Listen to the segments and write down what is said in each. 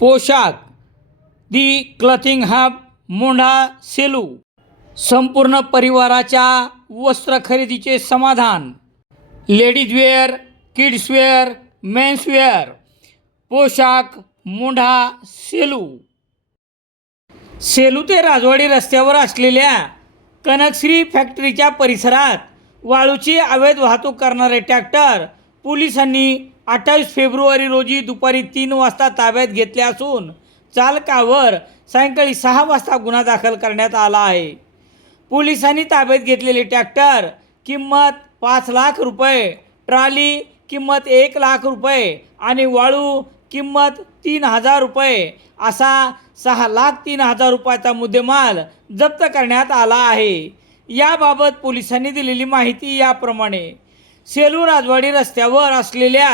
पोशाख. The clothing hub Mondha Selu. संपूर्ण परिवाराच्या वस्त्र खरेदीचे समाधान. लेडीजवेअर किड्सवेअर मेन्सवेअर पोशाख मोंढा सेलू. सेलू ते राजवाडी रस्त्यावर असलेल्या कनकश्री फॅक्टरीच्या परिसरात वाळूची अवैध वाहतूक करणारे ट्रॅक्टर पोलिसांनी अठ्ठावीस फेब्रुवारी रोजी दुपारी तीन वाजता ताब्यात घेतले असून चालकावर सायंकाळी सहा वाजता गुन्हा दाखल करण्यात आला आहे. पोलिसांनी ताब्यात घेतलेले ट्रॅक्टर किंमत पाच लाख रुपये ट्रॉली किंमत एक लाख रुपये आणि वाळू किंमत तीन हजार रुपये असा सहा लाख तीन हजार रुपयाचा मुद्देमाल जप्त करण्यात आला आहे. याबाबत पोलिसांनी दिलेली माहिती याप्रमाणे. सेलू राजवाडी रस्त्यावर असलेल्या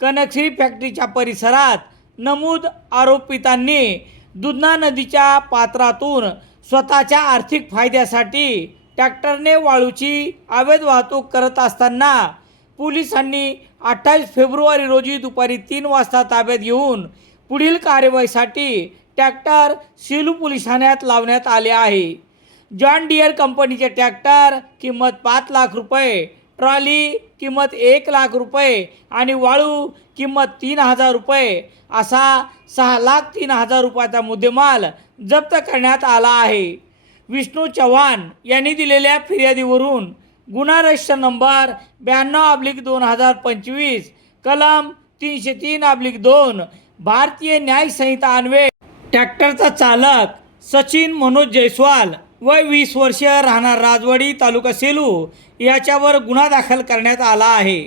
कनकश्री फॅक्टरीच्या परिसरात नमूद आरोपितांनी दुधना नदीच्या पात्रातून स्वतःच्या आर्थिक फायद्यासाठी ट्रॅक्टरने वाळूची अवैध वाहतूक करत असताना पोलिसांनी अठ्ठावीस फेब्रुवारी रोजी दुपारी तीन वाजता ताब्यात घेऊन पुढील कार्यवाहीसाठी ट्रॅक्टर सेलू पोलीस ठाण्यात लावण्यात आले आहे. जॉन डियर कंपनीचे ट्रॅक्टर किंमत पाच लाख रुपये ट्रॉली किंमत एक लाख रुपये आणि वाळू किंमत तीन हजार रुपये असा सहा लाख तीन हजार रुपयाचा मुद्देमाल जप्त करण्यात आला आहे. विष्णू चव्हाण यांनी दिलेल्या फिर्यादीवरून गुन्हा रजिस्टर नंबर ब्याण्णव अब्लिक दोन हजार पंचवीस कलम तीनशे तीन अब्लिक दोन भारतीय न्याय संहिता अन्वये ट्रॅक्टरचा चालक सचिन मनोज जयस्वाल वय वीस वर्ष राहणार राजवाडी तालुका सेलू याच्यावर गुन्हा दाखल करण्यात आला आहे.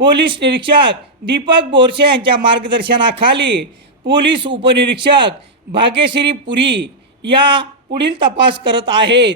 पोलीस निरीक्षक दीपक बोरसे यांच्या मार्गदर्शनाखाली पोलीस उपनिरीक्षक भाग्यश्री पुरी या पुढील तपास करत आहेत.